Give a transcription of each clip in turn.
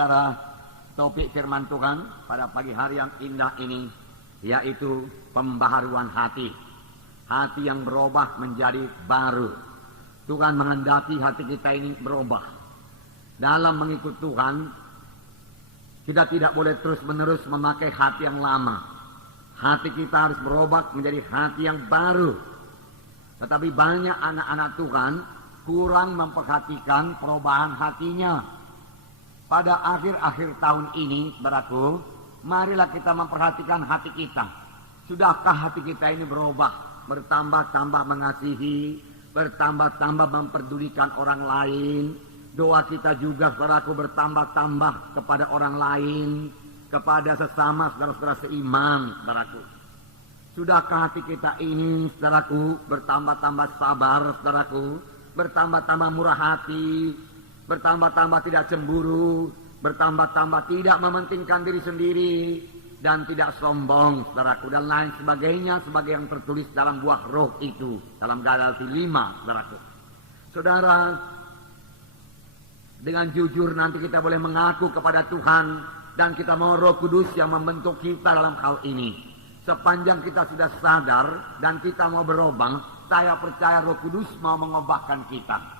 Saudara, topik firman Tuhan pada pagi hari yang indah ini yaitu pembaharuan hati. Hati yang berubah menjadi baru. Tuhan menghendaki hati kita ini berubah. Dalam mengikut Tuhan, kita tidak boleh terus-menerus memakai hati yang lama. Hati kita harus berubah menjadi hati yang baru. Tetapi banyak anak-anak Tuhan kurang memperhatikan perubahan hatinya. Pada akhir-akhir tahun ini, saudaraku, marilah kita memperhatikan hati kita. Sudahkah hati kita ini berubah? Bertambah-tambah mengasihi, bertambah-tambah memperdulikan orang lain. Doa kita juga, saudaraku, bertambah-tambah kepada orang lain, kepada sesama saudara-saudara seiman, saudaraku. Sudahkah hati kita ini, saudaraku, bertambah-tambah sabar, saudaraku, bertambah-tambah murah hati, bertambah-tambah tidak cemburu, bertambah-tambah tidak mementingkan diri sendiri, dan tidak sombong, saudaraku, dan lain sebagainya, sebagai yang tertulis dalam buah roh itu, dalam Galati 5, saudaraku. Saudara, dengan jujur nanti kita boleh mengaku kepada Tuhan, dan kita mau Roh Kudus yang membentuk kita dalam hal ini. Sepanjang kita sudah sadar, dan kita mau berubah, saya percaya Roh Kudus mau mengubahkan kita.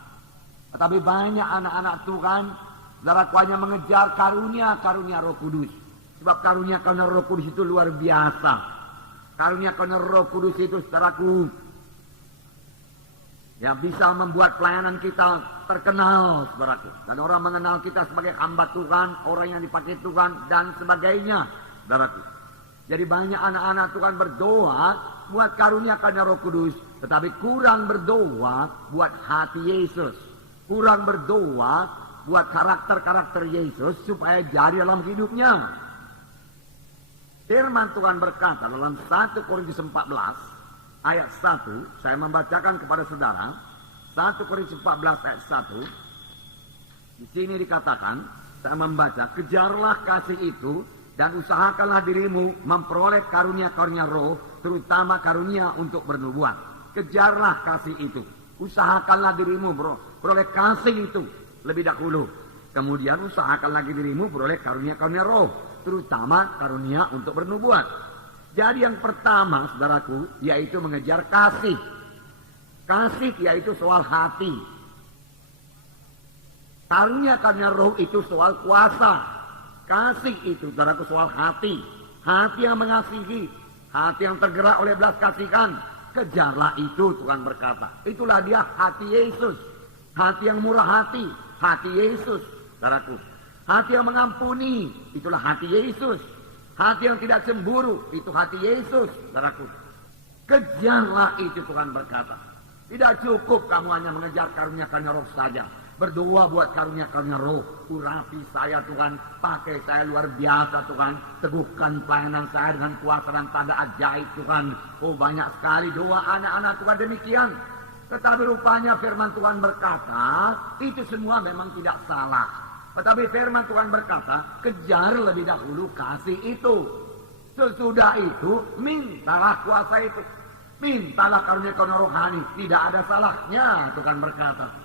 Tetapi banyak anak-anak Tuhan, saudaraku, hanya mengejar karunia-karunia Roh Kudus. Sebab karunia-karunia Roh Kudus itu luar biasa. Karunia-karunia Roh Kudus itu, saudaraku, yang bisa membuat pelayanan kita terkenal, saudaraku. Dan orang mengenal kita sebagai hamba Tuhan, orang yang dipakai Tuhan, dan sebagainya, saudaraku. Jadi banyak anak-anak Tuhan berdoa buat karunia-karunia Roh Kudus, tetapi kurang berdoa buat hati Yesus. Kurang berdoa buat karakter-karakter Yesus supaya jadi dalam hidupnya. Firman Tuhan berkata dalam 1 Korintus 14 ayat 1, saya membacakan kepada saudara. 1 Korintus 14 ayat 1. Di sini dikatakan, saya membaca, kejarlah kasih itu dan usahakanlah dirimu memperoleh karunia-karunia roh, terutama karunia untuk bernubuat. Kejarlah kasih itu. Usahakanlah dirimu beroleh kasih itu lebih dahulu. Kemudian usahakan lagi dirimu beroleh karunia-karunia roh, terutama karunia untuk bernubuat. Jadi yang pertama, saudaraku, yaitu mengejar kasih. Kasih yaitu soal hati. Karunia-karunia roh itu soal kuasa. Kasih itu, saudaraku, soal hati. Hati yang mengasihi, hati yang tergerak oleh belas kasihan. Kejarlah itu, Tuhan berkata. Itulah dia hati Yesus. Hati yang murah hati Yesus, saudaraku. Hati yang mengampuni, itulah hati Yesus. Hati yang tidak cemburu, itu hati Yesus, saudaraku. Kejarlah itu, Tuhan berkata. Tidak cukup kamu hanya mengejar karunia-karunia roh saja. Berdoa buat karunia-karunia roh. Urapi saya, Tuhan. Pakai saya luar biasa, Tuhan. Teguhkan pelayanan saya dengan kuasa dan tanda ajaib, Tuhan. Oh, banyak sekali doa anak-anak Tuhan demikian. Tetapi rupanya firman Tuhan berkata, itu semua memang tidak salah. Tetapi firman Tuhan berkata, kejar lebih dahulu kasih itu. Sesudah itu, mintalah kuasa itu. Mintalah karunia-karunia rohani. Tidak ada salahnya, Tuhan berkata.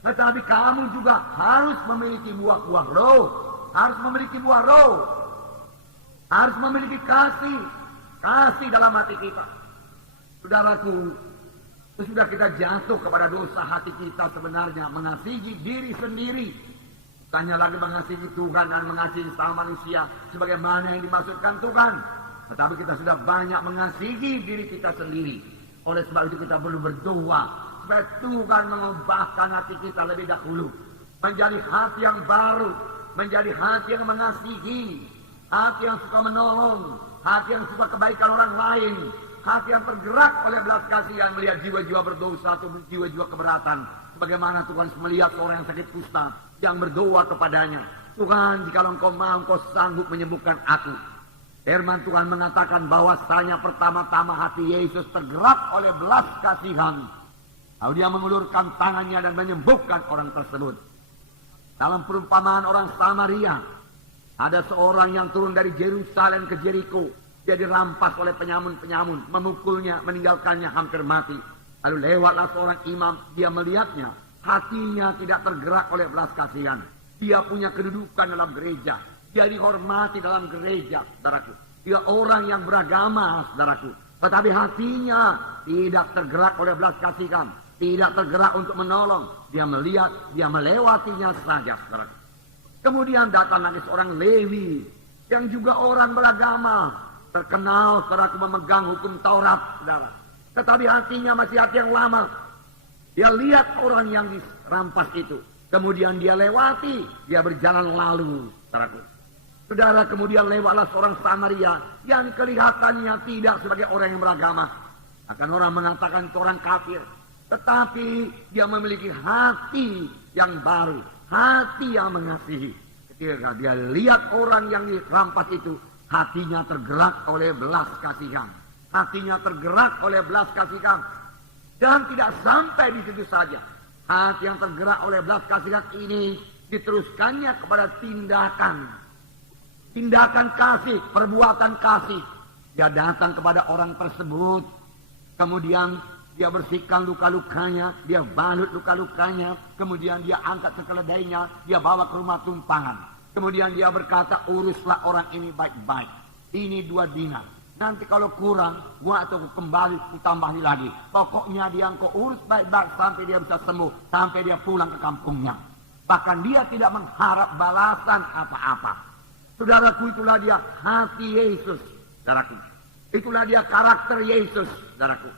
Tetapi kamu juga harus memiliki buah-buah roh. Harus memiliki buah roh. Harus memiliki kasih. Kasih dalam hati kita. Saudaraku, sudah kita jatuh kepada dosa hati kita sebenarnya. Mengasihi diri sendiri. Tanya lagi mengasihi Tuhan dan mengasihi sama manusia. Sebagaimana yang dimaksudkan Tuhan. Tetapi kita sudah banyak mengasihi diri kita sendiri. Oleh sebab itu kita perlu berdoa. Supaya Tuhan mengubahkan hati kita lebih dahulu. Menjadi hati yang baru. Menjadi hati yang mengasihi. Hati yang suka menolong. Hati yang suka kebaikan orang lain. Hati yang tergerak oleh belas kasihan melihat jiwa-jiwa berdosa atau jiwa-jiwa keberatan. Bagaimana Tuhan melihat seorang yang sakit kusta. Yang berdoa kepadanya. Tuhan, jika engkau mau, engkau sanggup menyembuhkan aku. Firman Tuhan mengatakan bahwasanya pertama-tama hati Yesus tergerak oleh belas kasihan. Lalu dia mengulurkan tangannya dan menyembuhkan orang tersebut. Dalam perumpamaan orang Samaria, ada seorang yang turun dari Yerusalem ke Jericho. Dia dirampas oleh penyamun-penyamun, memukulnya, meninggalkannya hampir mati. Lalu lewatlah seorang imam, dia melihatnya, hatinya tidak tergerak oleh belas kasihan. Dia punya kedudukan dalam gereja. Dia dihormati dalam gereja, saudaraku. Dia orang yang beragama, saudaraku. Tetapi hatinya tidak tergerak oleh belas kasihan. Tidak tergerak untuk menolong. Dia melihat, dia melewatinya saja, saudaraku. Kemudian datang lagi seorang Lewi. Yang juga orang beragama. Terkenal, saudaraku, memegang hukum Taurat, saudara. Tetapi hatinya masih hati yang lama. Dia lihat orang yang dirampas itu. Kemudian dia lewati, dia berjalan lalu, saudaraku. Saudara, kemudian lewatlah seorang Samaria yang kelihatannya tidak sebagai orang yang beragama. Akan orang mengatakan itu orang kafir. Tetapi dia memiliki hati yang baru, hati yang mengasihi. Ketika dia lihat orang yang dirampas itu, hatinya tergerak oleh belas kasihan. Hatinya tergerak oleh belas kasihan. Dan tidak sampai di situ saja. Hati yang tergerak oleh belas kasihan ini diteruskannya kepada tindakan. Tindakan kasih, perbuatan kasih. Dia datang kepada orang tersebut. Kemudian dia bersihkan luka-lukanya. Dia balut luka-lukanya. Kemudian dia angkat keledainya. Dia bawa ke rumah tumpangan. Kemudian dia berkata, uruslah orang ini baik-baik. Ini 2 dinar. Nanti kalau kurang, gua atau kembali kutambahi lagi. Pokoknya dia engkau urus baik-baik sampai dia bisa sembuh. Sampai dia pulang ke kampungnya. Bahkan dia tidak mengharap balasan apa-apa. Saudaraku, itulah dia hati Yesus. Saudaraku, itulah dia karakter Yesus. Saudaraku,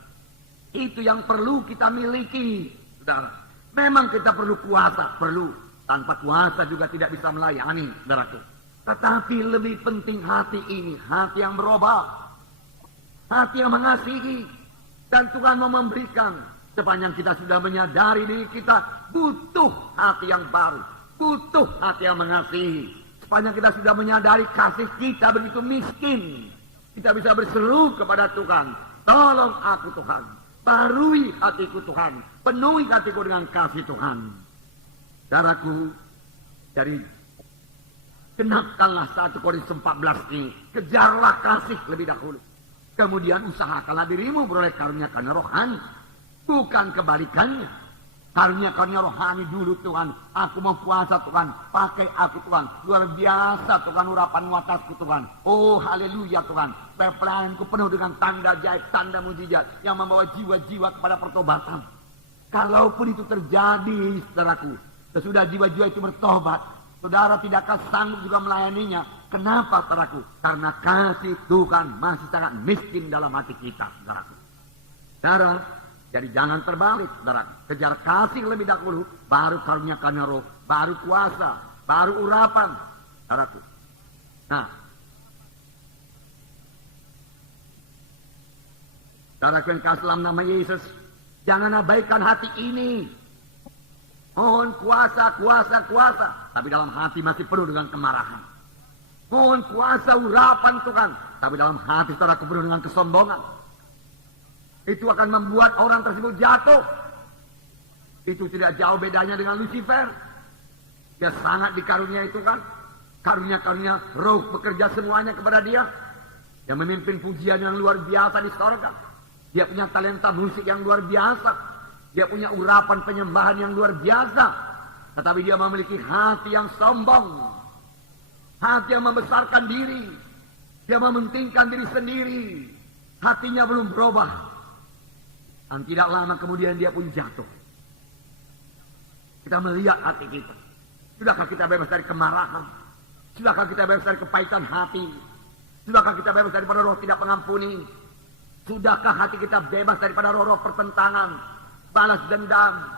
itu yang perlu kita miliki. Saudara, memang kita perlu kuasa. Perlu. Tanpa kuasa juga tidak bisa melayani. Saudaraku, tetapi lebih penting hati ini. Hati yang berubah. Hati yang mengasihi. Dan Tuhan mau memberikan. Sepanjang kita sudah menyadari diri kita butuh hati yang baru. Butuh hati yang mengasihi. Sepanjang kita sudah menyadari kasih kita begitu miskin. Kita bisa berseru kepada Tuhan. Tolong aku Tuhan. Barui hatiku Tuhan. Penuhi hatiku dengan kasih Tuhan. Saudaraku, dari genapkanlah 1 Korintus 14 ini. Kejarlah kasih lebih dahulu. Kemudian usahakanlah dirimu beroleh karunia-karunia rohani. Bukan kebalikannya. Karunia-karunia rohani dulu Tuhan. Aku mau puasa Tuhan. Pakai aku Tuhan. Luar biasa Tuhan urapanmu atasku Tuhan. Oh haleluya Tuhan. Pelayananku penuh dengan tanda ajaib, tanda mujizat. Yang membawa jiwa-jiwa kepada pertobatan. Kalaupun itu terjadi saudaraku. Sesudah jiwa-jiwa itu bertobat. Saudara tidakkah sanggup juga melayaninya? Kenapa, saudaraku? Karena kasih Tuhan masih sangat miskin dalam hati kita, saudaraku. Saudara, jadi jangan terbalik, saudaraku. Kejar kasih lebih dahulu, baru karunia-karunia roh, baru kuasa, baru urapan, saudaraku. Nah, saudaraku yang kasih dalam nama Yesus, jangan abaikan hati ini. Mohon kuasa, kuasa, kuasa. Tapi dalam hati masih penuh dengan kemarahan. Mohon kuasa urapan Tuhan. Tapi dalam hati saudaraku penuh dengan kesombongan. Itu akan membuat orang tersebut jatuh. Itu tidak jauh bedanya dengan Lucifer. Dia sangat dikaruniai Tuhan. Karunia-karunia roh bekerja semuanya kepada dia. Dia memimpin pujian yang luar biasa di sorga. Dia punya talenta musik yang luar biasa. Dia punya urapan penyembahan yang luar biasa. Tetapi dia memiliki hati yang sombong. Hati yang membesarkan diri. Dia mementingkan diri sendiri. Hatinya belum berubah. Dan tidak lama kemudian dia pun jatuh. Kita melihat hati kita. Sudahkah kita bebas dari kemarahan? Sudahkah kita bebas dari kepahitan hati? Sudahkah kita bebas daripada roh tidak mengampuni? Sudahkah hati kita bebas daripada roh-roh pertentangan? Balas dendam,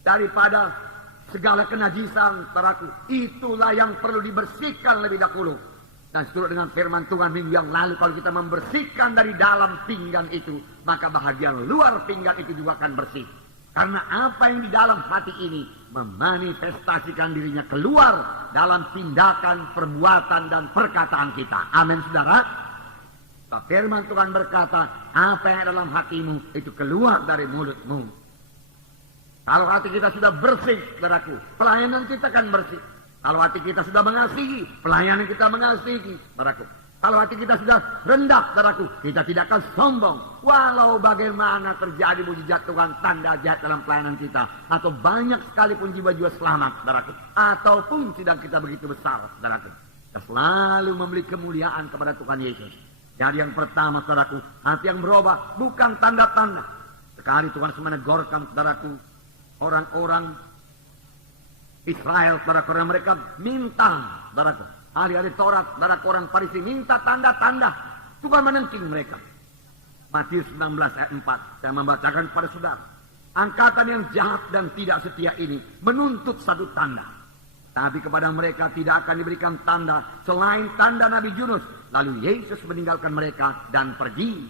daripada segala kenajisan, saudaraku. Itulah yang perlu dibersihkan lebih dahulu. Dan seturut dengan firman Tuhan minggu yang lalu, kalau kita membersihkan dari dalam pinggan itu, maka bahagian luar pinggan itu juga akan bersih. Karena apa yang di dalam hati ini memanifestasikan dirinya keluar dalam tindakan, perbuatan, dan perkataan kita. Amin, saudara. Firman Tuhan berkata, apa yang dalam hatimu itu keluar dari mulutmu. Kalau hati kita sudah bersih, saudaraku, pelayanan kita akan bersih. Kalau hati kita sudah mengasihi, pelayanan kita mengasihi, saudaraku. Kalau hati kita sudah rendah, saudaraku, kita tidak akan sombong. Walau bagaimana terjadi mujizat Tuhan, tanda jahat dalam pelayanan kita, atau banyak sekalipun jiwa-jiwa selamat, saudaraku, ataupun sidang kita begitu besar, saudaraku, kita selalu memberi kemuliaan kepada Tuhan Yesus. Jadi yang pertama, saudaraku, hati yang berubah bukan tanda-tanda. Sekali Tuhan menegurkan, saudaraku, orang-orang Israel, saudaraku, karena mereka minta, saudaraku, ahli-ahli Taurat, saudaraku, orang Farisi minta tanda-tanda. Tuhan menengking mereka. Matius 19 ayat 4, saya membacakan kepada saudara. Angkatan yang jahat dan tidak setia ini menuntut satu tanda. Tapi kepada mereka tidak akan diberikan tanda selain tanda Nabi Yunus. Lalu Yesus meninggalkan mereka dan pergi.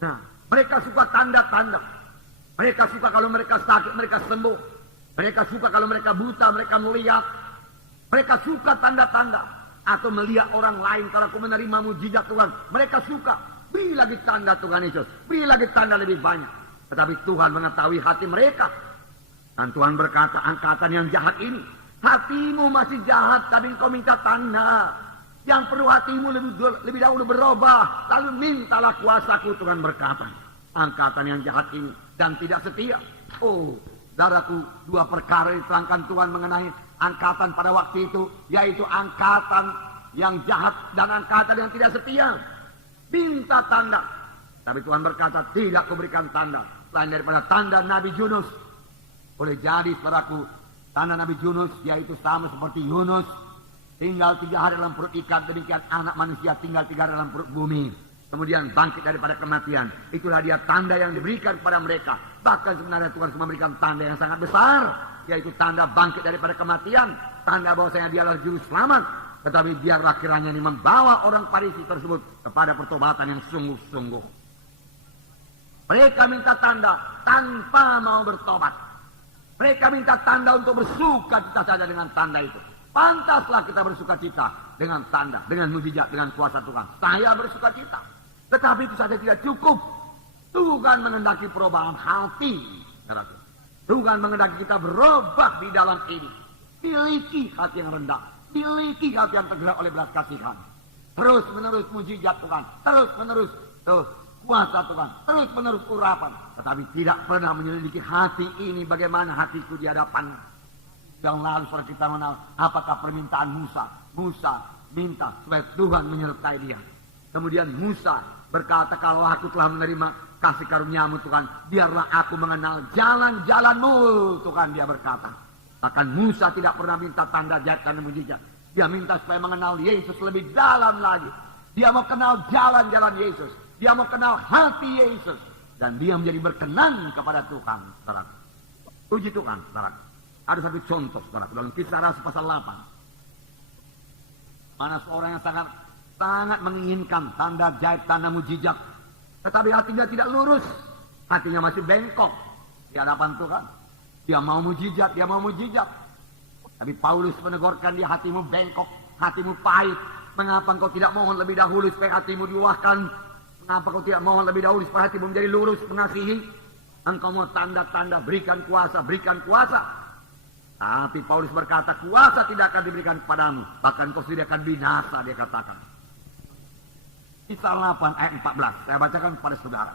Nah, mereka suka tanda-tanda. Mereka suka kalau mereka sakit, mereka sembuh. Mereka suka kalau mereka buta, mereka melihat. Mereka suka tanda-tanda. Atau melihat orang lain kalau aku menerima mujizat Tuhan. Mereka suka. Beri lagi tanda Tuhan Yesus. Beri lagi tanda lebih banyak. Tetapi Tuhan mengetahui hati mereka. Dan Tuhan berkata, angkatan yang jahat ini, hatimu masih jahat, tapi engkau minta tanda. Yang perlu hatimu lebih dahulu berubah, lalu mintalah kuasaku. Tuhan berkata, angkatan yang jahat ini dan tidak setia. Oh, saudaraku, dua perkara diterangkan Tuhan mengenai angkatan pada waktu itu, yaitu angkatan yang jahat dan angkatan yang tidak setia. Minta tanda, tapi Tuhan berkata, tidak kuberikan tanda selain daripada tanda Nabi Yunus. Boleh jadi, saudaraku, tanda Nabi Yunus yaitu sama seperti Yunus tinggal 3 hari dalam perut ikan, demikian anak manusia tinggal 3 hari dalam perut bumi, kemudian bangkit daripada kematian. Itulah dia tanda yang diberikan kepada mereka. Bahkan sebenarnya Tuhan memberikan tanda yang sangat besar, yaitu tanda bangkit daripada kematian, tanda bahwasanya dia adalah juru selamat. Tetapi biarlah kiranya ini membawa orang Farisi tersebut kepada pertobatan yang sungguh-sungguh. Mereka minta tanda tanpa mau bertobat. Mereka minta tanda untuk bersuka cita saja dengan tanda itu. Pantaslah kita bersuka cita dengan tanda, dengan mujizat, dengan kuasa Tuhan. Saya bersuka cita. Tetapi itu saja tidak cukup. Tuhan mengendaki perubahan hati. Tuhan mengendaki kita berubah di dalam ini. Miliki hati yang rendah. Miliki hati yang tergerak oleh belas kasihan. Terus menerus mujizat Tuhan. Terus menerus kuasa Tuhan. Terus menerus urapan. Tetapi tidak pernah menyelidiki hati ini. Bagaimana hatiku di hadapan. Yang lalu saudara kita mengenal apakah permintaan Musa. Musa minta supaya Tuhan menyertai dia. Kemudian Musa berkata, kalau aku telah menerima kasih karuniamu Tuhan, biarlah aku mengenal jalan-jalanmu Tuhan, dia berkata. Bahkan Musa tidak pernah minta tanda jahat dan mujizat. Dia minta supaya mengenal Yesus lebih dalam lagi. Dia mau kenal jalan-jalan Yesus. Dia mau kenal hati Yesus. Dan dia menjadi berkenan kepada Tuhan. Saudara. Puji Tuhan. Saudara. Ada satu contoh, saudara, dalam Kisah Rasul pasal 8. Mana seorang yang sangat menginginkan tanda jahat, tanda mujizat. Tetapi hatinya tidak lurus. Hatinya masih bengkok di hadapan Tuhan. Dia mau mujizat, dia mau mujizat. Tapi Paulus menegurkan dia, hatimu bengkok, hatimu pahit. Mengapa engkau tidak mohon lebih dahulu supaya hatimu diluahkan? Mengapa kau tidak mohon lebih dahulu supaya hatimu menjadi lurus, mengasihi? Engkau mau tanda-tanda, berikan kuasa, berikan kuasa. Tapi Paulus berkata, kuasa tidak akan diberikan kepadamu. Bahkan kau sendiri akan binasa, dia katakan. Kisah 8 ayat 14, saya bacakan kepada saudara.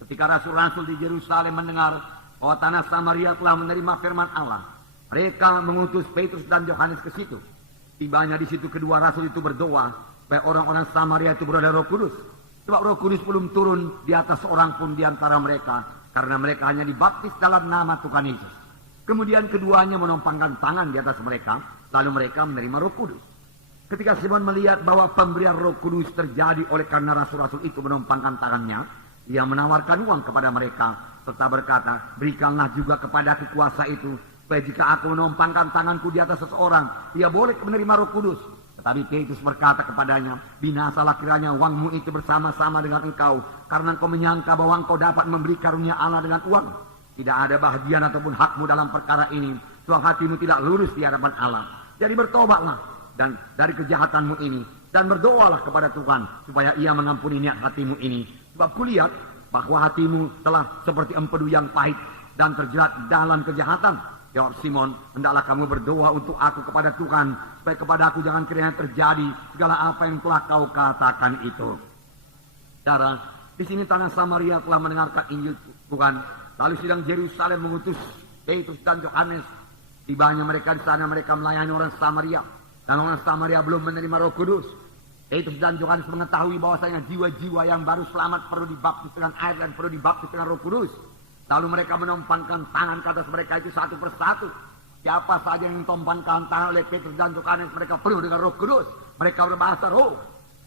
Ketika rasul-rasul di Yerusalem mendengar bahwa tanah Samaria telah menerima firman Allah, mereka mengutus Petrus dan Yohanes ke situ. Tibanya di situ kedua rasul itu berdoa supaya orang-orang Samaria itu beroleh Roh Kudus. Sebab Roh Kudus belum turun di atas seorang pun di antara mereka, karena mereka hanya dibaptis dalam nama Tuhan Yesus. Kemudian keduanya menumpangkan tangan di atas mereka, lalu mereka menerima Roh Kudus. Ketika Simon melihat bahwa pemberian Roh Kudus terjadi oleh karena rasul-rasul itu menumpangkan tangannya, ia menawarkan uang kepada mereka, serta berkata, berikanlah juga kepadaku kuasa itu, supaya jika aku menumpangkan tanganku di atas seseorang, ia boleh menerima Roh Kudus. Tetapi Petrus berkata kepadanya, binasalah kiranya uangmu itu bersama-sama dengan engkau, karena engkau menyangka bahwa engkau dapat memberi karunia Allah dengan uang. Tidak ada bahagian ataupun hakmu dalam perkara ini, sebab hatimu tidak lurus di hadapan Allah. Jadi bertobatlah dan dari kejahatanmu ini, dan berdoalah kepada Tuhan supaya ia mengampuni niat hatimu ini. Sebab kulihat bahwa hatimu telah seperti empedu yang pahit dan terjerat dalam kejahatan. Jawab Simon, hendaklah kamu berdoa untuk aku kepada Tuhan, supaya kepada aku jangan kiranya terjadi segala apa yang telah kau katakan itu. Saudara, di sini tanah Samaria telah mendengarkan Injil Tuhan. Lalu sidang Yerusalem mengutus Petrus dan Yohanes. Tibanya mereka di sana, mereka melayani orang Samaria. Dan orang Samaria belum menerima Roh Kudus. Petrus dan Yohanes mengetahui bahwasanya jiwa-jiwa yang baru selamat perlu dibaptis dengan air dan perlu dibaptis dengan Roh Kudus. Lalu mereka menompankan tangan ke atas mereka itu satu persatu. Siapa saja yang menompankan tangan oleh Petrus dan Yohanes, mereka penuh dengan Roh Kudus. Mereka berbahasa roh.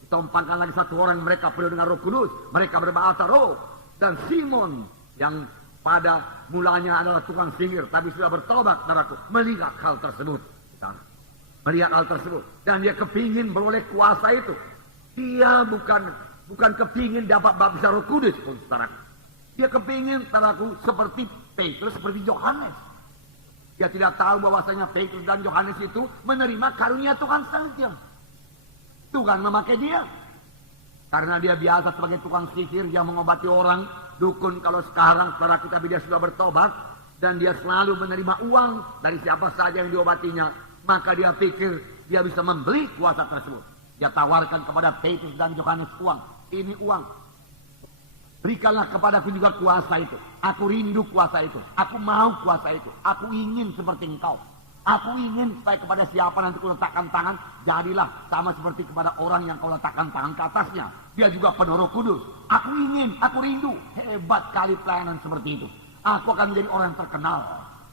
Ditompangkan lagi satu orang, mereka penuh dengan Roh Kudus. Mereka berbahasa roh. Dan Simon yang pada mulanya adalah tukang sihir, tapi sudah bertobat, saudaraku, melihat hal tersebut. Melihat hal tersebut. Dan dia kepingin beroleh kuasa itu. Dia bukan kepingin dapat baptisan Roh Kudus pun, saudaraku. Dia kepingin, saudaraku, seperti Petrus, seperti Yohanes. Dia tidak tahu bahwasanya Petrus dan Yohanes itu menerima karunia Tuhan saja. Tuhan memakai dia. Karena dia biasa sebagai tukang sihir yang mengobati orang. Dukun kalau sekarang, saudaraku, tapi dia sudah bertobat. Dan dia selalu menerima uang dari siapa saja yang diobatinya. Maka dia pikir dia bisa membeli kuasa tersebut. Dia tawarkan kepada Petrus dan Yohanes uang. Ini uang. Berikanlah kepadaku juga kuasa itu. Aku rindu kuasa itu. Aku mau kuasa itu. Aku ingin seperti engkau. Aku ingin supaya kepada siapa nanti kau letakkan tangan, jadilah sama seperti kepada orang yang kau letakkan tangan ke atasnya. Dia juga penuh Roh Kudus. Aku ingin, aku rindu. Hebat kali pelayanan seperti itu. Aku akan menjadi orang yang terkenal.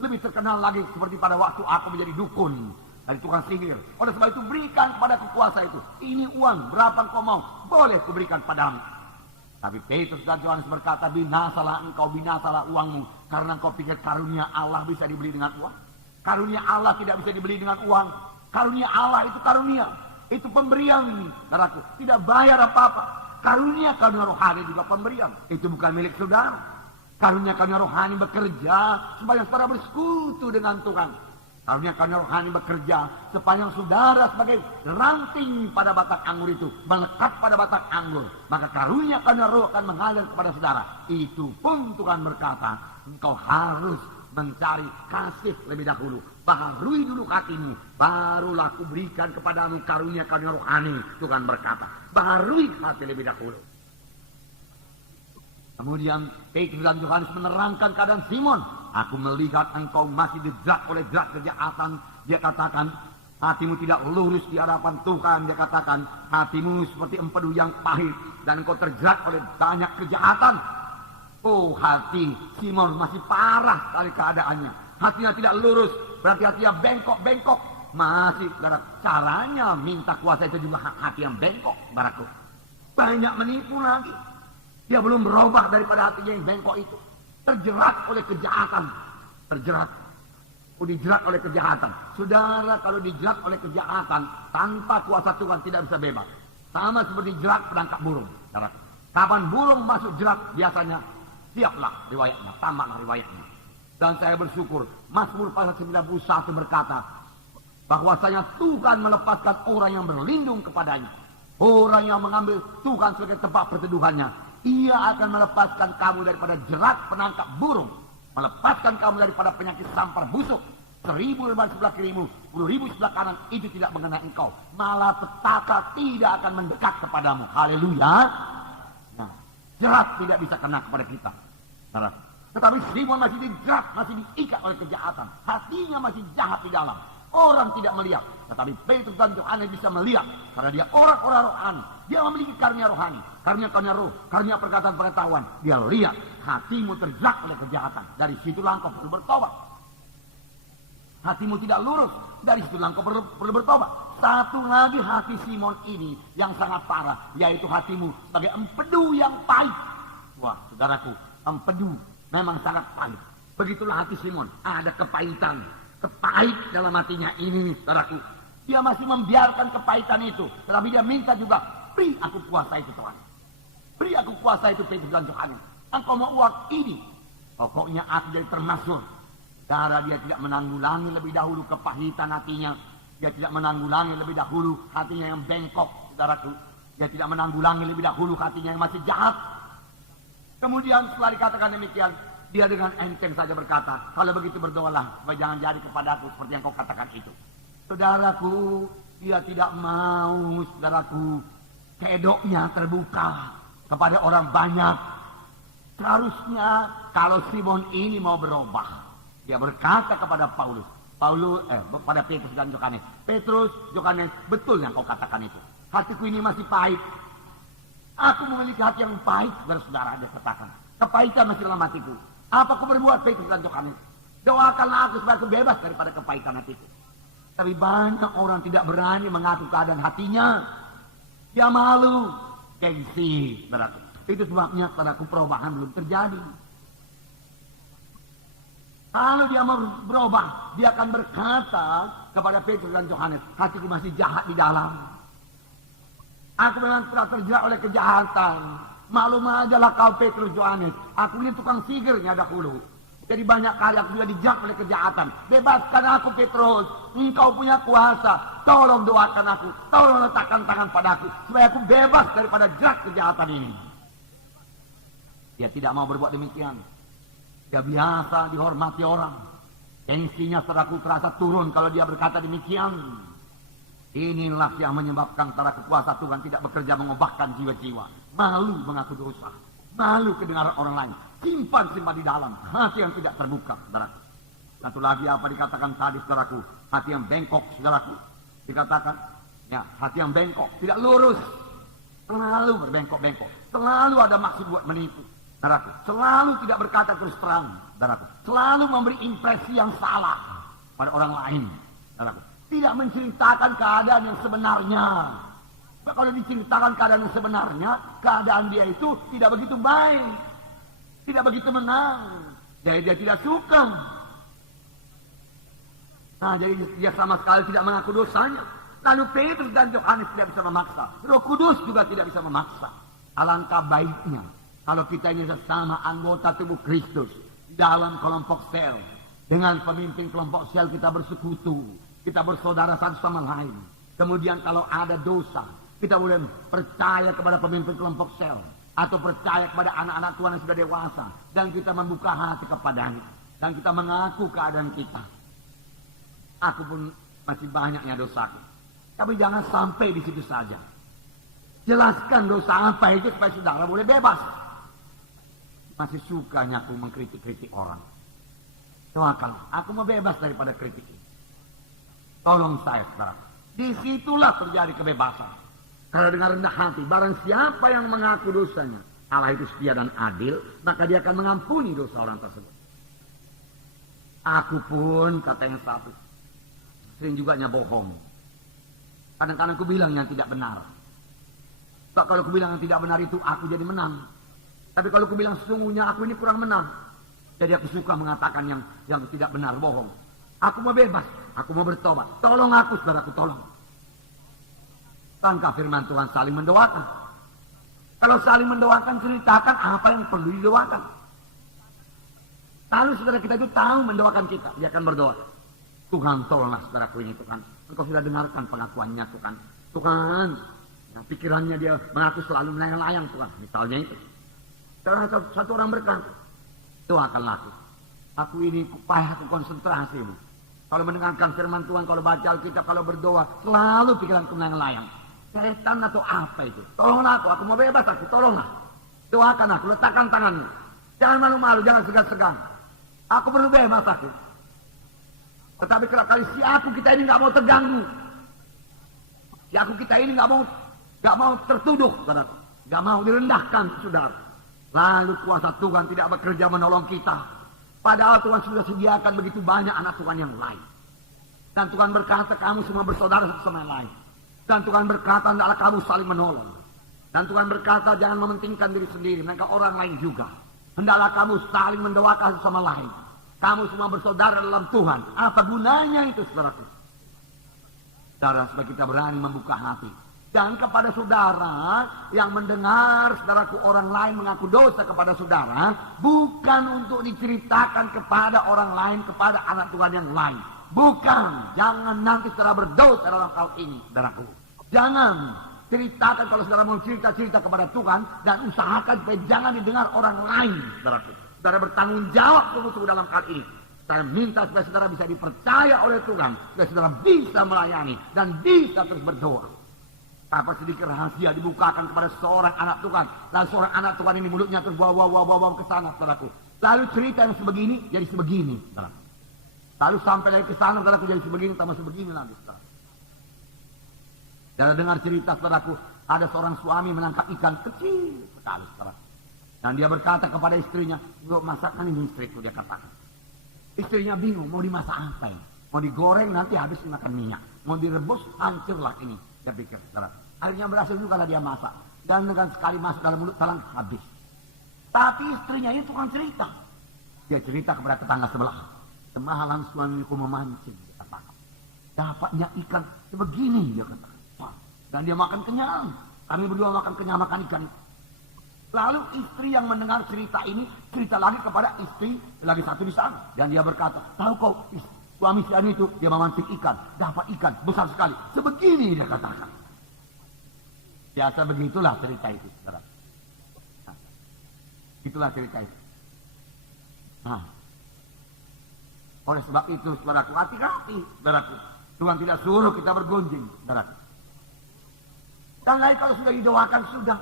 Lebih terkenal lagi seperti pada waktu aku menjadi dukun dari tukang sihir. Oleh sebab itu berikan kepadaku kuasa itu. Ini uang, berapa kau mau? Boleh kuberikan padamu. Tapi Petrus dan Yohanes berkata, binasalah engkau, binasalah uangmu. Karena engkau pikir karunia Allah bisa dibeli dengan uang. Karunia Allah tidak bisa dibeli dengan uang. Karunia Allah itu karunia. Itu pemberian, saudaraku. Tidak bayar apa-apa. Karunia rohani juga pemberian. Itu bukan milik saudara. Karunia rohani bekerja supaya saudara bersekutu dengan Tuhan. Karunia rohani bekerja sepanjang saudara sebagai ranting pada batang anggur itu melekat pada batang anggur, maka karunia roh akan mengalir kepada saudara. Itu pun Tuhan berkata, engkau harus mencari kasih lebih dahulu. Baharui dulu hatimu, barulah kuberikan kepadamu karunia rohani. Tuhan berkata, baharui hati lebih dahulu. Kemudian Petrus dan Yohanes menerangkan keadaan Simon. Aku melihat engkau masih dijerat oleh jerat kejahatan. Dia katakan, hatimu tidak lurus di hadapan Tuhan. Dia katakan, hatimu seperti empedu yang pahit. Dan engkau terjerat oleh banyak kejahatan. Oh, hati Simon masih parah sekali keadaannya. Hatinya tidak lurus, berarti hatinya bengkok-bengkok. Masih, caranya minta kuasa itu juga hati yang bengkok, baraku. Banyak menipu lagi. Dia belum berubah daripada hatinya yang bengkok itu. Terjerat oleh kejahatan. Dijerat oleh kejahatan. Saudara, kalau dijerat oleh kejahatan, tanpa kuasa Tuhan tidak bisa bebas. Sama seperti jerat penangkap burung. Kapan burung masuk jerat, biasanya siaplah riwayatnya, tamatlah riwayatnya. Dan saya bersyukur, Mazmur pasal 91 berkata, bahwasanya Tuhan melepaskan orang yang berlindung kepadanya. Orang yang mengambil Tuhan sebagai tempat perteduhannya. Ia akan melepaskan kamu daripada jerat penangkap burung. Melepaskan kamu daripada penyakit sampar busuk. 1.000 lebar sebelah kirimu, 10.000 sebelah kanan, itu tidak mengenai engkau. Malah petaka tidak akan mendekat kepadamu. Haleluya. Nah, jerat tidak bisa kena kepada kita. Tetapi Simon masih dijerat, masih diikat oleh kejahatan. Hatinya masih jahat di dalam. Orang tidak melihat, tetapi Petrus dan Yohanes bisa melihat karena dia orang-orang rohani. Dia memiliki karunia rohani, karunia roh, karunia perkataan pengetahuan. Dia lihat hatimu terjerat oleh kejahatan. Dari situlah engkau perlu bertobat. Hatimu tidak lurus, dari situlah engkau perlu bertobat. Satu lagi hati Simon ini yang sangat parah, yaitu hatimu sebagai empedu yang pahit. Wah, saudaraku, empedu memang sangat pahit. Begitulah hati Simon, ada kepahitan. Kepahit dalam hatinya ini, saudaraku. Dia masih membiarkan kepahitan itu. Tetapi dia minta juga, beri aku kuasa itu, Tuhan. Beri aku kuasa itu, Petrus dan Yohanes. Engkau mau uang ini. Pokoknya aku jadi termasuk. Karena dia tidak menanggulangi lebih dahulu kepahitan hatinya. Dia tidak menanggulangi lebih dahulu hatinya yang bengkok, saudaraku. Dia tidak menanggulangi lebih dahulu hatinya yang masih jahat. Kemudian setelah dikatakan demikian, Dia dengan enteng saja berkata, kalau begitu berdoalah, supaya jangan jadi kepadaku seperti yang kau katakan itu. Saudaraku, dia tidak mau, saudaraku, kedoknya terbuka kepada orang banyak. Seharusnya kalau Simon ini mau berubah, dia berkata kepada pada Petrus dan Yohanes, Petrus, Yohanes, betul yang kau katakan itu. Hatiku ini masih pahit. Aku memiliki hati yang pahit, saudara-saudara, dia katakan. Kepahitan masih dalam hatiku. Apa aku berbuat, Petrus dan Yohanes? Doakanlah aku supaya aku bebas daripada kepahitan hatiku. Tapi banyak orang tidak berani mengaku keadaan hatinya. Dia malu, gengsi, saudaraku. Itu sebabnya, saudaraku, perubahan belum terjadi. Kalau dia mau berubah, dia akan berkata kepada Petrus dan Yohanes, hatiku masih jahat di dalam. Aku memang telah terjerat oleh kejahatan. Maklum ajalah kau Petrus Yohanes. Aku ini tukang sihirnya dahulu. Jadi banyak kali aku juga dijerat oleh kejahatan. Bebaskan aku Petrus. Engkau punya kuasa. Tolong doakan aku. Tolong letakkan tangan padaku. Supaya aku bebas daripada jerat kejahatan ini. Dia tidak mau berbuat demikian. Dia biasa dihormati orang. Gengsinya saudaraku terasa turun kalau dia berkata demikian. Inilah yang menyebabkan para kuasa Tuhan tidak bekerja mengubahkan jiwa-jiwa. Malu mengaku dosa. Malu kedengaran orang lain. Simpan-simpan di dalam. Hati yang tidak terbuka, saudaraku. Satu lagi apa dikatakan tadi, saudaraku. Hati yang bengkok, saudaraku. Dikatakan, ya, hati yang bengkok. Tidak lurus. Selalu berbengkok-bengkok. Selalu ada maksud buat menipu, saudaraku. Selalu tidak berkata terus terang, saudaraku. Selalu memberi impresi yang salah pada orang lain, saudaraku. Tidak menceritakan keadaan yang sebenarnya. Kalau diceritakan keadaan yang sebenarnya, keadaan dia itu tidak begitu baik. Tidak begitu menang. Jadi dia tidak suka. Nah, jadi dia sama sekali tidak mengaku dosanya. Lalu Petrus dan Yohanes tidak bisa memaksa. Roh Kudus juga tidak bisa memaksa. Alangkah baiknya kalau kita ini sesama anggota tubuh Kristus dalam kelompok sel. Dengan pemimpin kelompok sel kita bersekutu. Kita bersaudara satu sama lain. Kemudian kalau ada dosa, kita boleh percaya kepada pemimpin kelompok sel. Atau percaya kepada anak-anak Tuhan yang sudah dewasa. Dan kita membuka hati kepadanya. Dan kita mengaku keadaan kita. Aku pun masih banyaknya dosaku. Tapi jangan sampai di situ saja. Jelaskan dosa apa itu supaya saudara boleh bebas. Masih sukanya aku mengkritik-kritik orang. Doakan, aku mau bebas daripada kritik ini. Tolong saya, saudara. Disitulah terjadi kebebasan. Karena dengan rendah hati, barang siapa yang mengaku dosanya, Allah itu setia dan adil, maka dia akan mengampuni dosa orang tersebut. Aku pun, kata yang satu, sering juga bohong. Kadang-kadang aku bilang yang tidak benar. Sebab kalau aku bilang yang tidak benar itu, aku jadi menang. Tapi kalau aku bilang sesungguhnya, aku ini kurang menang. Jadi aku suka mengatakan yang tidak benar, bohong. Aku mau bebas, aku mau bertobat. Tolong aku, saudaraku, tolong. Tangkap firman Tuhan saling mendoakan. Kalau saling mendoakan, ceritakan apa yang perlu didoakan. Lalu saudara kita itu tahu mendoakan kita. Dia akan berdoa. Tuhan, tolonglah saudaraku ini, Tuhan. Engkau sudah dengarkan pengakuannya, Tuhan. Tuhan, yang pikirannya dia mengaku selalu melayang-layang, Tuhan. Misalnya itu. Satu orang berkata, doakanlah aku. Aku ini payah konsentrasimu. Kalau mendengarkan firman Tuhan, kalau baca Alkitab, kalau berdoa, selalu pikiranku melayang-layang. Setan atau apa itu? Tolonglah aku mau bebas aku, tolonglah. Doakan aku, letakkan tanganmu. Jangan malu-malu, jangan segan-segan. Aku perlu bebas aku. Tetapi kali si aku kita ini nggak mau terganggu. Si aku kita ini nggak mau tertuduh, saudara. Nggak mau direndahkan, saudara. Lalu kuasa Tuhan tidak bekerja menolong kita. Padahal Tuhan sudah sediakan begitu banyak anak Tuhan yang lain. Dan Tuhan berkata kamu semua bersaudara satu sama lain. Dan Tuhan berkata hendaklah kamu saling menolong. Dan Tuhan berkata jangan mementingkan diri sendiri, mereka orang lain juga. Hendaklah kamu saling mendoakan satu sama lain. Kamu semua bersaudara dalam Tuhan. Apa gunanya itu, saudaraku? Saudara, supaya kita berani membuka hati. Dan kepada saudara yang mendengar saudaraku orang lain mengaku dosa kepada saudara, bukan untuk diceritakan kepada orang lain, kepada anak Tuhan yang lain. Bukan, jangan nanti saudara berdosa dalam hal ini, saudaraku. Jangan ceritakan kalau saudara mau cerita-cerita kepada Tuhan dan usahakan supaya jangan didengar orang lain, saudaraku. Saudara bertanggung jawab sungguh-sungguh dalam hal ini. Saya minta supaya saudara bisa dipercaya oleh Tuhan, supaya saudara bisa melayani dan bisa terus berdoa. Apa sedikit rahasia dibukakan kepada seorang anak Tuhan. Lalu seorang anak Tuhan ini mulutnya terus bawa ke sana, saudaraku. Lalu cerita yang sebegini jadi sebegini, saudara. Lalu sampai lagi ke sana, saudaraku, jadi sebegini tambah sebegini lagi, saudara. Dan dengar cerita, saudaraku, ada seorang suami menangkap ikan kecil sekali, saudara. Dan dia berkata kepada istrinya, "Yuk masakkan ini istriku," dia katakan. Istrinya bingung, mau dimasak apa ini? Mau digoreng nanti habis makan minyak. Mau direbus, hancurlah ini. Dia pikir, saudara. Akhirnya berhasil juga kalau dia masak. Dan dengan sekali masuk dalam mulut, telan habis. Tapi istrinya itu tukang cerita. Dia cerita kepada tetangga sebelah. Kemahalan suamiku memancing, dia katakan. Dapatnya ikan sebegini, dia katakan. Dan dia makan kenyang. Kami berdua makan kenyang, makan ikan. Lalu istri yang mendengar cerita ini, cerita lagi kepada istri lagi satu di sana. Dan dia berkata, "Tahu kau, suami si Ani itu, dia memancing ikan. Dapat ikan, besar sekali. Sebegini," dia katakan. Biasa begitulah cerita itu, saudara. Nah, itulah cerita itu. Nah, oleh sebab itu, saudaraku, hati-hati, saudaraku. Tuhan tidak suruh kita bergunjing, saudaraku. Dan lain kalau sudah didoakan, sudah.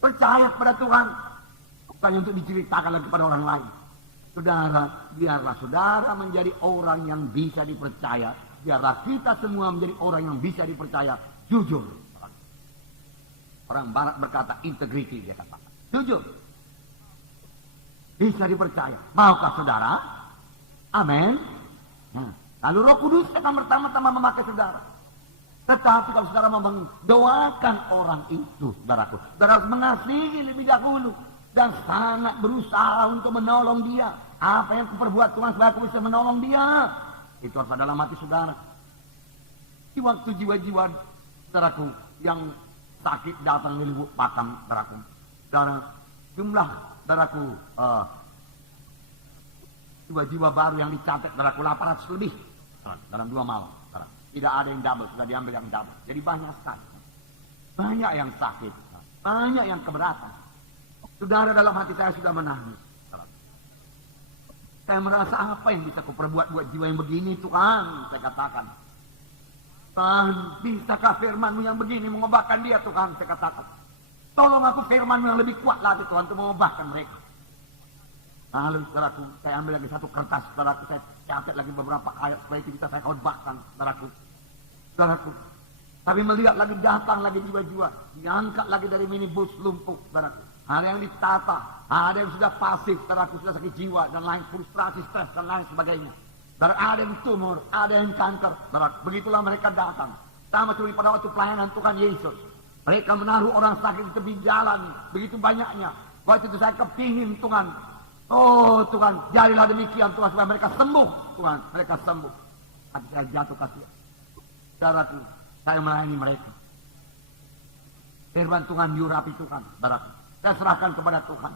Percaya kepada Tuhan. Bukan untuk diceritakan lagi kepada orang lain. Saudara, biarlah saudara menjadi orang yang bisa dipercaya. Biarlah kita semua menjadi orang yang bisa dipercaya. Jujur. Orang barat berkata integrity, dia katakan. Jujur. Bisa dipercaya. Maukah saudara? Amin. Nah, lalu Roh Kudus akan pertama-tama memakai saudara. Tetapi kalau saudara mau mendoakan orang itu, saudaraku, saudara harus mengasihi lebih dahulu. Dan sangat berusaha untuk menolong dia. Apa yang kuperbuat Tuhan supaya aku bisa menolong dia. Itu harus ada dalam hati saudara. Di waktu jiwa-jiwa, saudaraku, yang sakit datang di lubuk pakam, saudaraku. Dan jumlah, saudaraku, jiwa-jiwa baru yang dicatat, saudaraku, 800 lebih. Dalam 2 malam. Tidak ada yang double, sudah diambil yang double. Jadi banyak sekali. Banyak yang sakit. Banyak yang keberatan. Saudara, dalam hati saya sudah menangis. Saya merasa apa yang bisa kuperbuat buat jiwa yang begini, Tuhan, saya katakan. Tuhan, bisakah firman-Mu yang begini mengubahkan dia, Tuhan, saya katakan. Tolong aku firman-Mu yang lebih kuat lagi, Tuhan, untuk mengubahkan mereka. Lalu, saudaraku, saya ambil lagi satu kertas, saudaraku, saya catat lagi beberapa ayat supaya itu bisa saya khotbahkan, saudaraku. Saudaraku, tapi melihat lagi datang lagi jiwa-jiwa, diangkat lagi dari minibus lumpuh, saudaraku. Ada yang ditata, ada yang sudah pasif, saudaraku, sudah sakit jiwa dan lain, frustrasi, stres dan lain sebagainya. Dan ada yang tumor, ada yang kanker, saudaraku. Begitulah mereka datang. Sama seperti pada waktu pelayanan Tuhan Yesus. Mereka menaruh orang sakit di tepi jalan, begitu banyaknya. Waktu itu saya kepingin, Tuhan, oh Tuhan, jadilah demikian Tuhan supaya mereka sembuh, Tuhan, mereka sembuh. Tapi saya jatuh kasihan. Saudaraku, saya melayani mereka. Firman Tuhan diurapi Tuhan, saudaraku. Saya serahkan kepada Tuhan.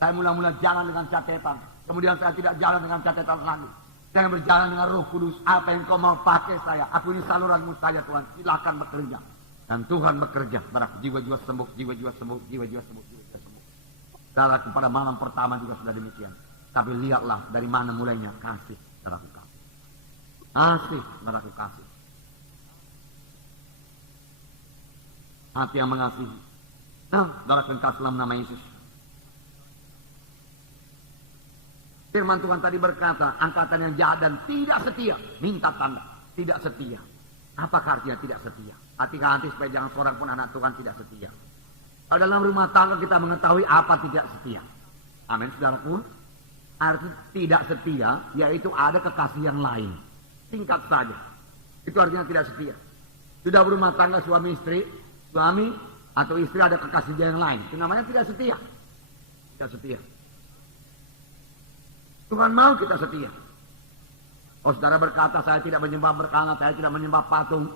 Saya mula-mula jalan dengan catatan. Kemudian saya tidak jalan dengan catatan lagi. Saya berjalan dengan Roh Kudus. Apa yang kau mau pakai saya? Aku ini saluranmu saja, Tuhan. Silakan bekerja. Dan Tuhan bekerja. Saudaraku, jiwa-jiwa sembuh, jiwa-jiwa sembuh, jiwa-jiwa sembuh, jiwa-jiwa sembuh. Saudaraku, pada malam pertama juga sudah demikian. Tapi lihatlah dari mana mulainya kasih, saudaraku, kasih. Kasih, saudaraku, kasih. Hati yang mengasihi. Nah, saudaraku, kasih dalam nama Yesus. Firman Tuhan tadi berkata, angkatan yang jahat dan tidak setia, minta tanda, tidak setia. Apakah artinya tidak setia? Hati-hati supaya jangan seorang pun anak Tuhan tidak setia. Kalau dalam rumah tangga kita mengetahui apa tidak setia. Amin, saudaraku. Arti tidak setia, yaitu ada kekasih yang lain. Singkat saja. Itu artinya tidak setia. Sudah berumah tangga suami istri, suami atau istri ada kekasih yang lain. Itu namanya tidak setia. Tidak setia. Tuhan mau kita setia. Oh, saudara berkata, saya tidak menyembah berhala, saya tidak menyembah patung,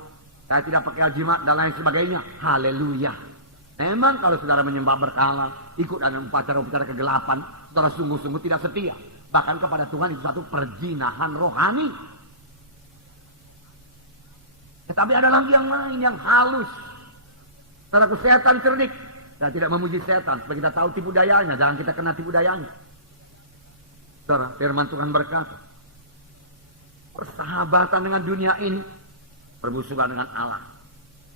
saya tidak pakai jimat dan lain sebagainya. Haleluya. Memang kalau saudara menyembah berhala, ikut dalam upacara-upacara kegelapan, saudara sungguh-sungguh tidak setia. Bahkan kepada Tuhan itu satu perjinahan rohani. Tetapi ada lagi yang lain, yang halus. Saudaraku, setan cerdik. Saya tidak memuji setan, supaya kita tahu tipu dayanya, jangan kita kena tipu dayanya. Saudara, firman Tuhan berkata, persahabatan dengan dunia ini, permusuhan dengan Allah.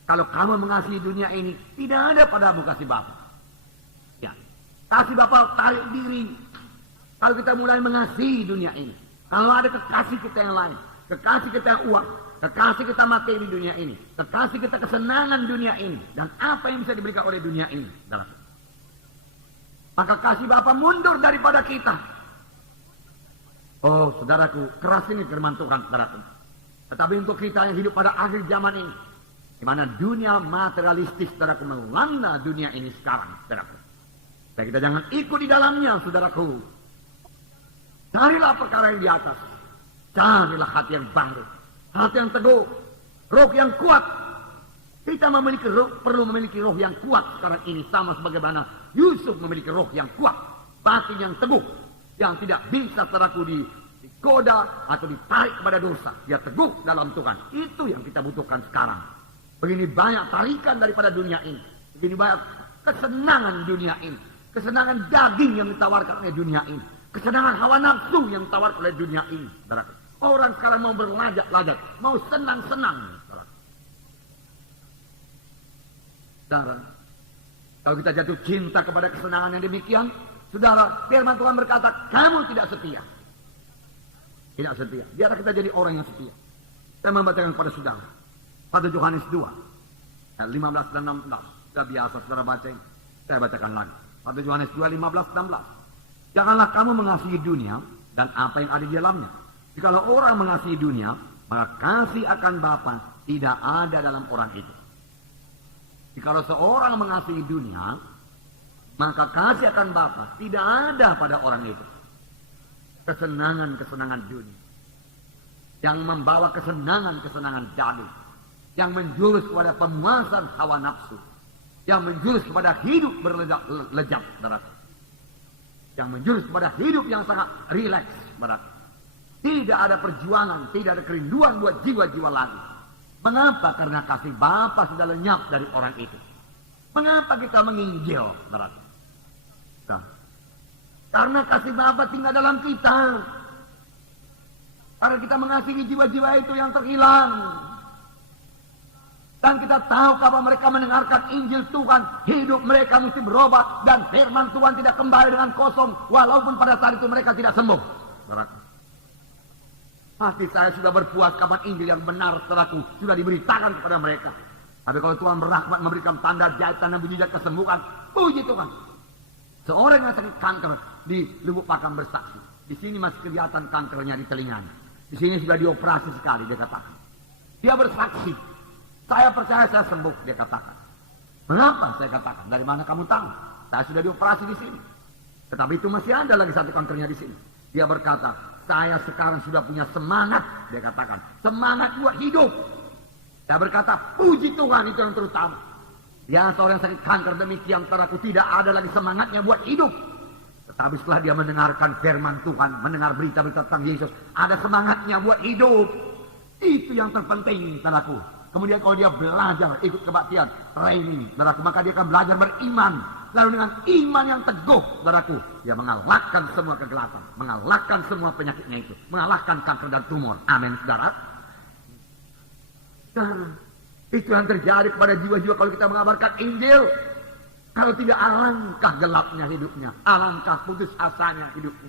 Kalau kamu mengasihi dunia ini, tidak ada padamu kasih Bapa. Ya, kasih Bapa tarik diri. Kalau kita mulai mengasihi dunia ini, kalau ada kekasih kita yang lain, kekasih kita yang uang, kekasih kita materi dunia ini, kekasih kita kesenangan dunia ini, dan apa yang bisa diberikan oleh dunia ini, maka kasih Bapa mundur daripada kita. Oh, saudaraku, keras ini firman Tuhan, saudaraku. Tetapi untuk kita yang hidup pada akhir zaman ini, di mana dunia materialistis, saudaraku, melanda dunia ini sekarang, saudaraku. Dan kita jangan ikut di dalamnya, saudaraku. Carilah perkara yang di atas. Carilah hati yang baru, hati yang teguh, roh yang kuat. Kita perlu memiliki roh yang kuat sekarang ini, sama sebagaimana Yusuf memiliki roh yang kuat, batin yang teguh, yang tidak bisa saudaraku digoda atau ditarik kepada dosa. Dia teguh dalam Tuhan. Itu yang kita butuhkan sekarang. Begini banyak tarikan daripada dunia ini, begini banyak kesenangan dunia ini, kesenangan daging yang ditawarkan oleh dunia ini, kesenangan hawa nafsu yang ditawarkan oleh dunia ini. Orang sekarang mau berlajak-lajak, mau senang-senang. Saudara, kalau kita jatuh cinta kepada kesenangan yang demikian, saudara, firman Tuhan berkata, kamu tidak setia. Tidak setia. Biarlah kita jadi orang yang setia. Saya membacakan kepada saudara 1 Yohanes 2 ayat 15 dan 16. Sudah biasa saudara baca ini. Saya bacakan lagi. 1 Yohanes 2, 15, 16. Janganlah kamu mengasihi dunia dan apa yang ada di dalamnya. Jikalau orang mengasihi dunia, maka kasih akan Bapa tidak ada dalam orang itu. Jikalau seorang mengasihi dunia, maka kasih akan Bapa tidak ada pada orang itu. Kesenangan-kesenangan dunia yang membawa kesenangan-kesenangan daging, yang menjurus kepada pemuasan hawa nafsu, yang menjurus kepada hidup berlejak, yang menjurus kepada hidup yang sangat rileks, tidak ada perjuangan, tidak ada kerinduan buat jiwa-jiwa lagi. Mengapa? Karena kasih Bapa sudah lenyap dari orang itu. Mengapa kita menginjil? Karena kasih Bapa tinggal dalam kita. Karena kita mengasihi jiwa-jiwa itu yang terhilang. Dan kita tahu kalau mereka mendengarkan Injil Tuhan, hidup mereka mesti berobat. Dan firman Tuhan tidak kembali dengan kosong, walaupun pada saat itu mereka tidak sembuh. Hati saya sudah berpuas kapan Injil yang benar, saudaraku, sudah diberitakan kepada mereka. Tapi kalau Tuhan berrahmat memberikan tanda jahit, tanda mujizat kesembuhan, puji Tuhan. Seorang yang sakit kanker di Lubuk Pakam bersaksi. Di sini masih kelihatan kankernya di telinganya. Di sini sudah dioperasi sekali, dia katakan. Dia bersaksi. Saya percaya saya sembuh, dia katakan. Mengapa? Saya katakan. Dari mana kamu tahu? Saya sudah dioperasi di sini. Tetapi itu masih ada lagi satu kankernya di sini. Dia berkata, saya sekarang sudah punya semangat, dia katakan. Semangat buat hidup. Saya berkata, puji Tuhan, itu yang terutama. Ya, seorang sakit kanker demikian, saudaraku, tidak ada lagi semangatnya buat hidup. Tetapi setelah dia mendengarkan firman Tuhan, mendengar berita-berita tentang Yesus, ada semangatnya buat hidup. Itu yang terpenting, saudaraku. Kemudian kalau dia belajar, ikut kebaktian, training, saudaraku, maka dia akan belajar beriman. Lalu dengan iman yang teguh, saudaraku, dia mengalahkan semua kegelapan, mengalahkan semua penyakitnya itu, mengalahkan kanker dan tumor. Amin, saudara. Dan itu yang terjadi kepada jiwa-jiwa kalau kita mengabarkan Injil. Kalau tidak, alangkah gelapnya hidupnya, alangkah putus asanya hidupnya.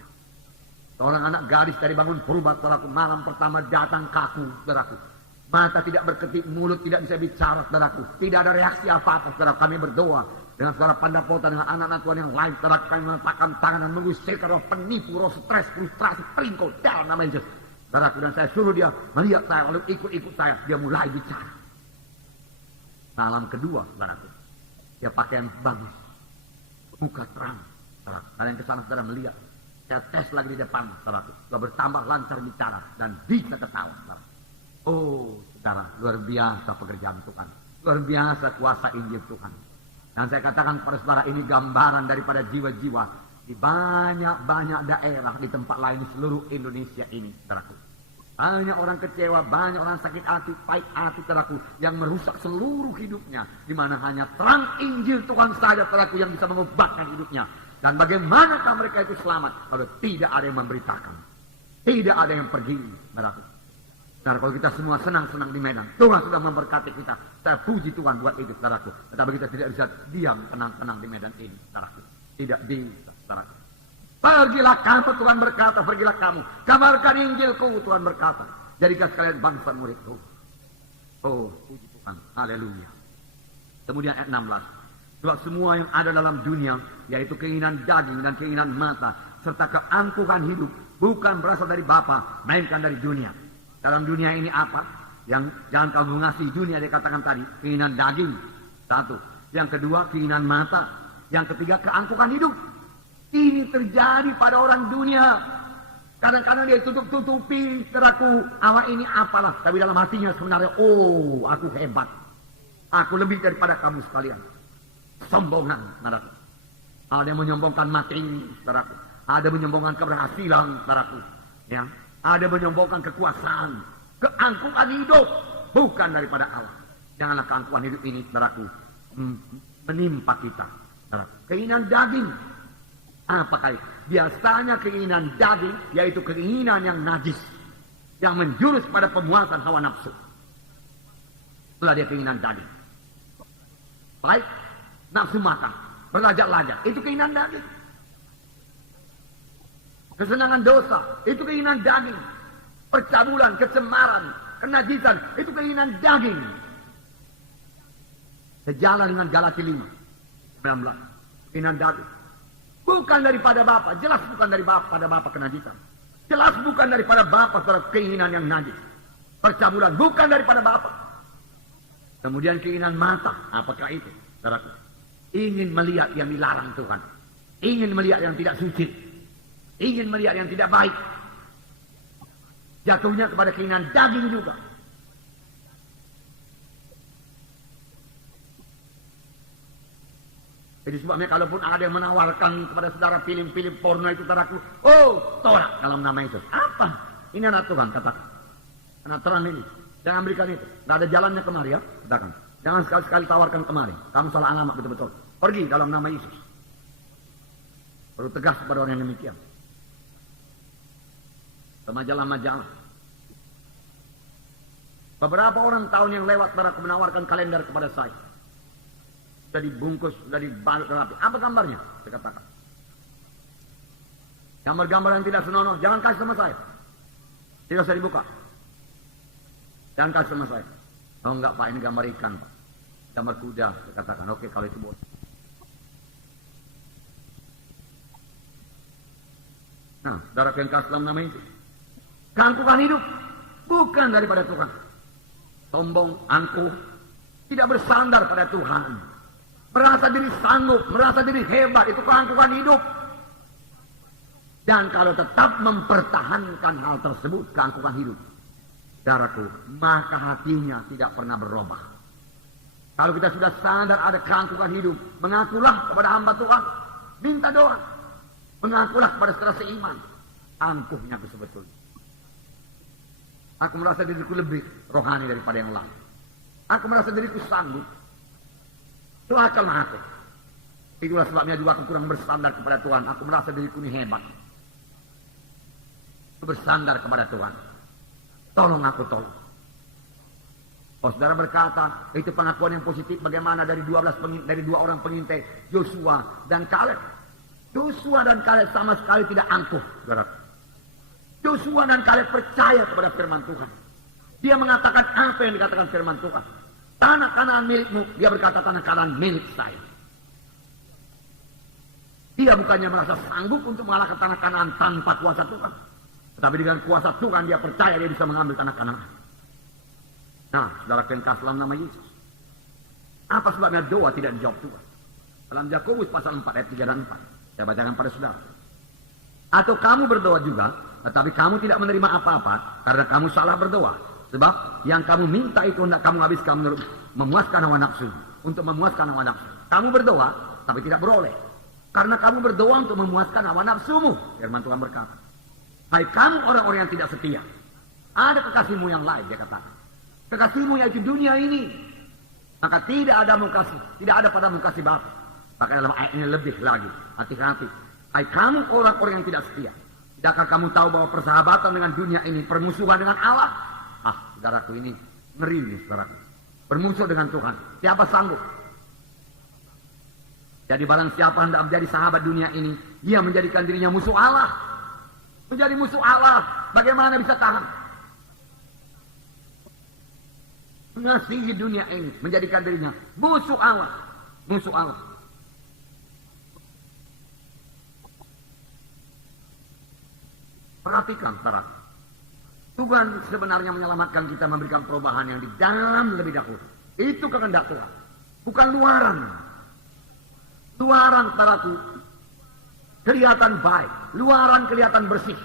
Seorang anak gadis dari bangun purba, saudaraku, malam pertama datang kaku, saudaraku. Mata tidak berkedip, mulut tidak bisa bicara, saudaraku. Tidak ada reaksi apa-apa, saudara. Kami berdoa dengan saudara Pandapota, dengan anak-anak Tuhan yang lain, saudara, kami meletakkan tangan dan mengusirkan roh penipu, roh stres, frustrasi, pelingkau dalam nama Yesus. Saudaraku, dan saya suruh dia melihat saya, lalu ikut-ikut saya, dia mulai bicara. Malam kedua, saudaraku, dia pakaian bagus, muka terang, saudaraku. Kalian kesana saudara melihat, saya tes lagi di depan, saudaraku, sudah bertambah lancar bicara dan bisa ketawa, saudaraku. Oh, saudara, luar biasa pekerjaan Tuhan, luar biasa kuasa Injil Tuhan. Dan saya katakan kepada saudara, ini gambaran daripada jiwa-jiwa di banyak-banyak daerah di tempat lain di seluruh Indonesia ini, saudaraku. Banyak orang kecewa, banyak orang sakit hati, pahit hati, saudaraku, yang merusak seluruh hidupnya, di mana hanya terang Injil Tuhan saja, saudaraku, yang bisa mengubahkan hidupnya. Dan bagaimanakah mereka itu selamat kalau tidak ada yang memberitakan? Tidak ada yang pergi, saudaraku. Saudara, kalau kita semua senang-senang di medan, Tuhan sudah memberkati kita. Saya puji Tuhan buat itu, saudaraku. Tetapi kita tidak bisa diam tenang-tenang di medan ini, saudaraku. Tidak bisa, saudaraku. Pergilah kamu, Tuhan berkata, pergilah kamu. Kabarkan Injilku, Tuhan berkata. Jadikan sekalian bangsa muridku. Oh, puji Tuhan. Haleluya. Kemudian ayat 16. Sebab semua yang ada dalam dunia, yaitu keinginan daging dan keinginan mata, serta keangkuhan hidup, bukan berasal dari Bapa, melainkan dari dunia. Dalam dunia ini apa? Yang jangan kamu mengasihi dunia, dia katakan tadi, keinginan daging. Satu. Yang kedua, keinginan mata. Yang ketiga, keangkuhan hidup. Ini terjadi pada orang dunia. Kadang-kadang dia tutup-tutupi, saudaraku, awak ini apalah. Tapi dalam hatinya sebenarnya, oh, aku hebat. Aku lebih daripada kamu sekalian. Sombongan, saudaraku. Ada yang menyombongkan mati, saudaraku. Ada yang menyombongkan keberhasilan, saudaraku. Ya. Ada yang menyombongkan kekuasaan. Keangkuhan hidup. Bukan daripada Allah. Janganlah keangkuhan hidup ini, saudaraku, menimpa kita. Saudaraku. Keinginan daging. Apakah itu? Biasanya keinginan daging, yaitu keinginan yang najis. Yang menjurus pada pemuasan hawa nafsu. Itulah dia keinginan daging. Baik, nafsu makan, berlajak-lajak, itu keinginan daging. Kesenangan dosa, itu keinginan daging. Percabulan, kecemaran, kenajisan, itu keinginan daging. Sejalan dengan Galatia 5, 19, keinginan daging. Bukan daripada Bapa, jelas bukan dari Bapa pada Bapa kenajisan. Jelas bukan daripada Bapa terhadap keinginan yang najis. Percabulan, bukan daripada Bapa. Kemudian keinginan mata, apakah itu? Saudaraku, ingin melihat yang dilarang Tuhan. Ingin melihat yang tidak suci. Ingin melihat yang tidak baik. Jatuhnya kepada keinginan daging juga. Jadi sebabnya kalaupun ada yang menawarkan kepada saudara film-film porno itu, saudaraku, oh, tolak dalam nama Yesus. Apa? Ini anak Tuhan, katakan. Anak terang ini. Jangan berikan itu. Tidak ada jalannya kemari, ya. Katakan. Jangan sekali-sekali tawarkan kemari. Kamu salah alamat betul-betul. Pergi dalam nama Yesus. Perlu tegas kepada orang yang demikian. Majalah-majalah. Beberapa orang tahun yang lewat, saudaraku, menawarkan kalender kepada saya. Sudah dibungkus, sudah dibalut rapi. Apa gambarnya? Saya katakan. Gambar-gambar yang tidak senonoh, jangan kasih sama saya. Tidak usah dibuka. Jangan kasih sama saya. Oh enggak Pak, ini gambar ikan Pak. Gambar kuda. Saya katakan, oke kalau itu boleh. Nah, saudara yang kasih dalam nama itu. Keangkuhan hidup. Bukan daripada Tuhan. Sombong, angkuh. Tidak bersandar pada Tuhan. Merasa diri sanggup, merasa diri hebat, itu keangkuhan hidup. Dan kalau tetap mempertahankan hal tersebut, keangkuhan hidup, saudaraku, maka hatinya tidak pernah berubah. Kalau kita sudah sadar ada keangkuhan hidup, mengakulah kepada hamba Tuhan, minta doa, mengakulah kepada saudara seiman, angkuhnya aku sebetulnya. Aku merasa diriku lebih rohani daripada yang lain. Aku merasa diriku sanggup. Doakanlah aku. Itulah sebabnya juga aku kurang bersandar kepada Tuhan. Aku merasa diriku ini hebat. Aku bersandar kepada Tuhan. Tolong aku, tolong. Oh, saudara berkata, itu pengakuan yang positif bagaimana dari dua orang pengintai, Joshua dan Kaleb. Joshua dan Kaleb sama sekali tidak angkuh, saudara. Joshua dan Kaleb percaya kepada firman Tuhan. Dia mengatakan apa yang dikatakan firman Tuhan. Tanah Kanaan milikmu, dia berkata tanah Kanaan milik saya. Dia bukannya merasa sanggup untuk mengalahkan tanah Kanaan tanpa kuasa Tuhan. Tetapi dengan kuasa Tuhan dia percaya dia bisa mengambil tanah Kanaan. Nah, saudara kengkas dalam nama Yesus. Apa sebabnya doa tidak dijawab Tuhan? Dalam Yakobus pasal 4 ayat 3 dan 4. Saya bacakan pada saudara. Atau kamu berdoa juga, tetapi kamu tidak menerima apa-apa karena kamu salah berdoa. Sebab yang kamu minta itu hendak kamu habiskan menurut memuaskan hawa nafsu. Untuk memuaskan hawa nafsu. Kamu berdoa, tapi tidak beroleh. Karena kamu berdoa untuk memuaskan hawa nafsumu. Firman Tuhan berkata. Hai kamu orang-orang yang tidak setia. Ada kekasihmu yang lain, dia katakan. Kekasihmu yaitu dunia ini. Maka tidak ada kasih. Tidak ada padamu kasih Bapa. Maka dalam ayat ini lebih lagi, hati-hati. Hai kamu orang-orang yang tidak setia. Tidakkah kamu tahu bahwa persahabatan dengan dunia ini permusuhan dengan Allah? Saudaraku, ini ngeri nih saudaraku. Bermusuh dengan Tuhan. Siapa sanggup? Jadi barang siapa hendak menjadi sahabat dunia ini, dia menjadikan dirinya musuh Allah. Menjadi musuh Allah, bagaimana bisa tahan? Mengasihi dunia ini, menjadikan dirinya musuh Allah. Musuh Allah. Perhatikan, saudara. Tuhan sebenarnya menyelamatkan kita, memberikan perubahan yang di dalam lebih dahulu. Itu kehendak Tuhan. Bukan luaran. Luaran, saudaraku, kelihatan baik. Luaran kelihatan bersih.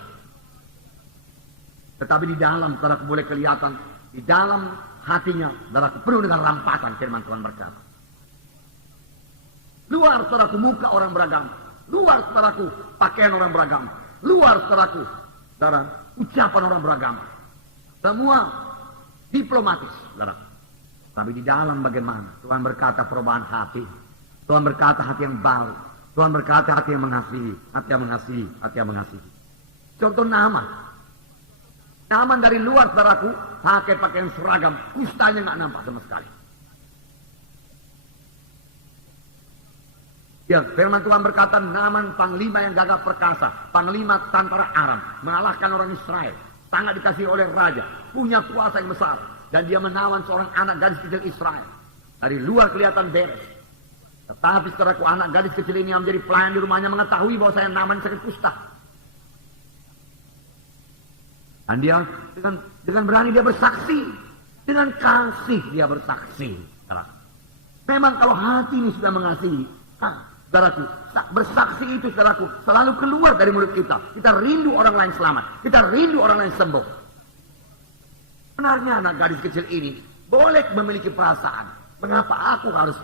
Tetapi di dalam, saudaraku, boleh kelihatan. Di dalam hatinya, saudaraku, penuh dengan rampasan, firman Tuhan berkata. Luar, saudaraku, muka orang beragama. Luar, saudaraku, pakaian orang beragama. Luar, saudaraku, saudara, ucapan orang beragama. Semua diplomatis, saudara. Tapi di dalam bagaimana? Tuhan berkata perubahan hati. Tuhan berkata hati yang baru. Tuhan berkata hati yang mengasihi. Hati yang mengasihi. Hati yang mengasihi. Contoh Naaman. Naaman dari luar, saudaraku, pakai pakaian seragam. Kustanya nggak nampak sama sekali. Ya, firman Tuhan berkata, Naaman panglima yang gagah perkasa, panglima tentara Aram, mengalahkan orang Israel, sangat dikasihi oleh raja, punya kuasa yang besar, dan dia menawan seorang anak gadis kecil Israel. Dari luar kelihatan beres, tetapi saudaraku, anak gadis kecil ini yang menjadi pelayan di rumahnya mengetahui bahwa saya Naaman sakit kusta. Dan dia dengan berani dia bersaksi, dengan kasih dia bersaksi. Memang kalau hati ini sudah mengasihi, saudaraku, bersaksi itu, saudaraku, selalu keluar dari mulut kita. Kita rindu orang lain selamat. Kita rindu orang lain sembuh. Benarnya anak gadis kecil ini boleh memiliki perasaan. Mengapa aku harus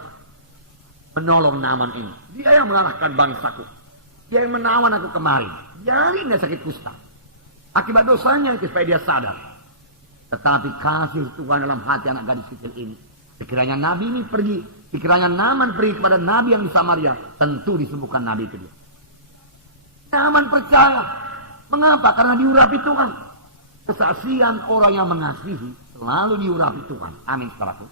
menolong Naaman ini? Dia yang mengalahkan bangsaku. Dia yang menawan aku kemari. Biarin dia sakit kusta. Akibat dosanya itu supaya dia sadar. Tetapi kasih Tuhan dalam hati anak gadis kecil ini. Sekiranya Nabi ini pergi, sekiranya Naaman pergi kepada Nabi yang di Samaria, tentu disembuhkan Nabi itu dia. Naaman percaya. Mengapa? Karena diurapi Tuhan. Kesaksian orang yang mengasihi selalu diurapi Tuhan. Amin, saudaraku.